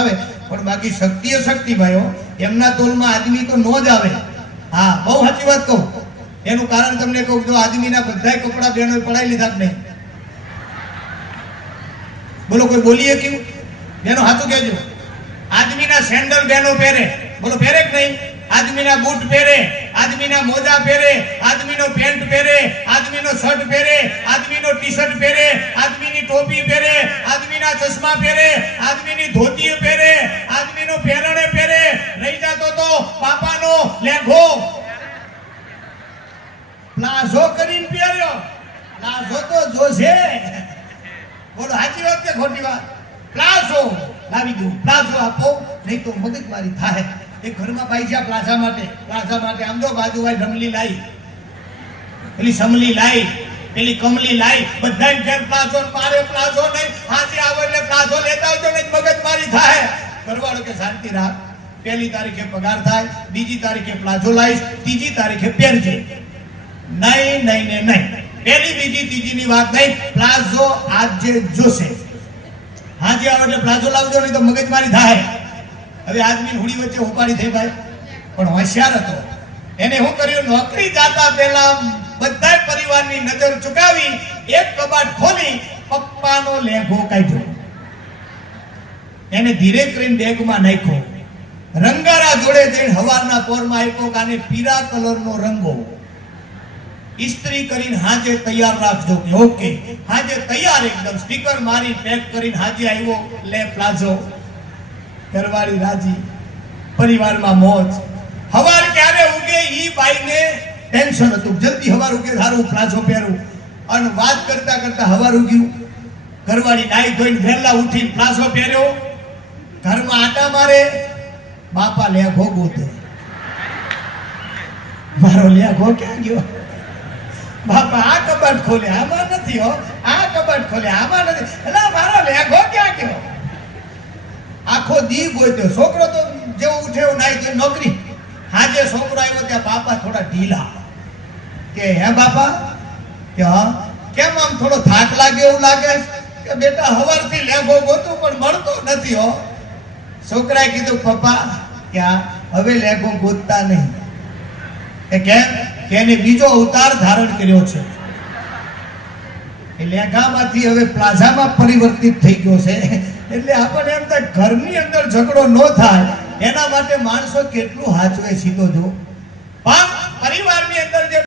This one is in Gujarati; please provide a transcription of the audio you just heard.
આવે, પણ બાકી શક્તિ એ શક્તિ ભાઈઓ, એમના તોલમાં આદમી તો નો જ આવે. હા, બહુ સાચી વાત કહું. એનું કારણ તમને કહું, જો આદમીના બધાય કપડા બહેનોએ પડાવી લીધા કે નહીં? બોલો, કોઈ બોલીએ કેવું? બેનો હાથું કહેજો. આદમીના સેન્ડલ બહેનો પહેરે, બોલો પહેરે કે નહીં? આદમીના બૂટ પહેરે, આદમીના મોજા પહેરે, આદમીનો પેન્ટ પહેરે, આદમીનો શર્ટ પહેરે, આદમીનો ટી-શર્ટ પહેરે, આદમીની ટોપી પહેરે, આદમીના ચશ્મા પહેરે, આદમીની ધોતી પહેરે, આદમીનો પહેરણે પહેરે. રહી જતો તો પાપાનો લેઘો પ્લાઝો કરીને પહેર્યો. પ્લાઝો તો જોશે. બોલો સાચી વાત કે ખોટી વાત? પ્લાઝો લાવી દઉં, પ્લાઝો આપો, નહીં તો મગજમારી થાય. એક ઘરમાં પૈસા પ્લાઝા માટે આમ તો બાજુભાઈ રમલી લાઈ, પેલી સમલી લાઈ, પેલી કમલી લાઈ, બધા ઘેર પ્લાઝો, મારે પ્લાઝો નહીં, હાથે આવો એટલે પ્લાઝો લેતા આવજો, નહીં મગજમારી થાય. ઘરવાળો કે શાંતિ રાખ, 1 તારીખે પગાર થાય, 2 તારીખે પ્લાઝો લાવીશ, 3 તારીખે પહેરજે. નહીં નહીં ને નહીં, 1, 2, 3 ની વાત નહીં, પ્લાઝો આજે જોશે. હાજે આવો એટલે પ્લાઝો લાવજો, નહીં તો મગજમારી થાય. હવે આદમી હુડી વચ્ચે ઉપાડી થઈ ભાઈ, પણ હોશિયાર હતો. એને શું કર્યું? નોકરી જાતા પહેલા બધા પરિવારની નજર ચુકાવી એક કબાટ ખોલી પપ્પાનો લેઘો કાઢ્યો. એને ધીરે કરીને બેગમાં નાખ્યો. રંગારા જોડે જઈને હવારના પોરમાં આપ્યો, કાને પીળા કલરનો રંગો ઇસ્ત્રી કરીને હાજે તૈયાર રાખજો. ઓકે, હાજે તૈયાર, એકદમ સ્ટીકર મારી પેક કરીને હાજે આવ્યો. લે પ્લાઝો. ઘરવાળી રાજી, પરિવારમાં મોજ. હવાર ક્યારે ઉગે ઈ બાઈને ટેન્શન હતું, જલ્દી હવાર ઉગે સારું પ્લાઝો પહેરું. અને વાત કરતા કરતા હવાર ઉગ્યું. ઘરવાળી નાઈ ધોઈને વહેલા ઉઠીને પ્લાઝો પહેર્યો, ઘરમાં આટા મારે. બાપા લેઘો ગોતે. મારો લેઘો ક્યાં ગયો? બાપા આ કબાટ ખોલે, આમાં નથી હો. આ કબાટ ખોલે, આમાં નથી. એટલે મારો લેઘો ક્યાં ગયો? આખો દી ગોત્યો. છોકરો તો જેવો ઉઠે એવું નાઈ ધોઈને નોકરી. હાજે છોકરો આવ્યો ત્યાં બાપા થોડા ઢીલા. કે હે બાપા? કે હા. કેમ આમ થોડો થાક લાગે એવું લાગે? કે બેટા હવારથી લેઘો ગોતું પણ મળતો નથી હો. છોકરાએ કીધું પપ્પા ક્યાં હવે લેઘો ગોતતા નહીં. કે કેમ? કે એને બીજો અવતાર ધારણ કર્યો છે. એ લેઘામાંથી હવે પ્લાઝામાં પરિવર્તિત થઈ ગયો છે. એટલે આપણને એમ થાય ઘરની અંદર ઝઘડો ન થાય એના માટે માણસો કેટલું હાચવે સીધો જો. પણ પરિવારની અંદર જે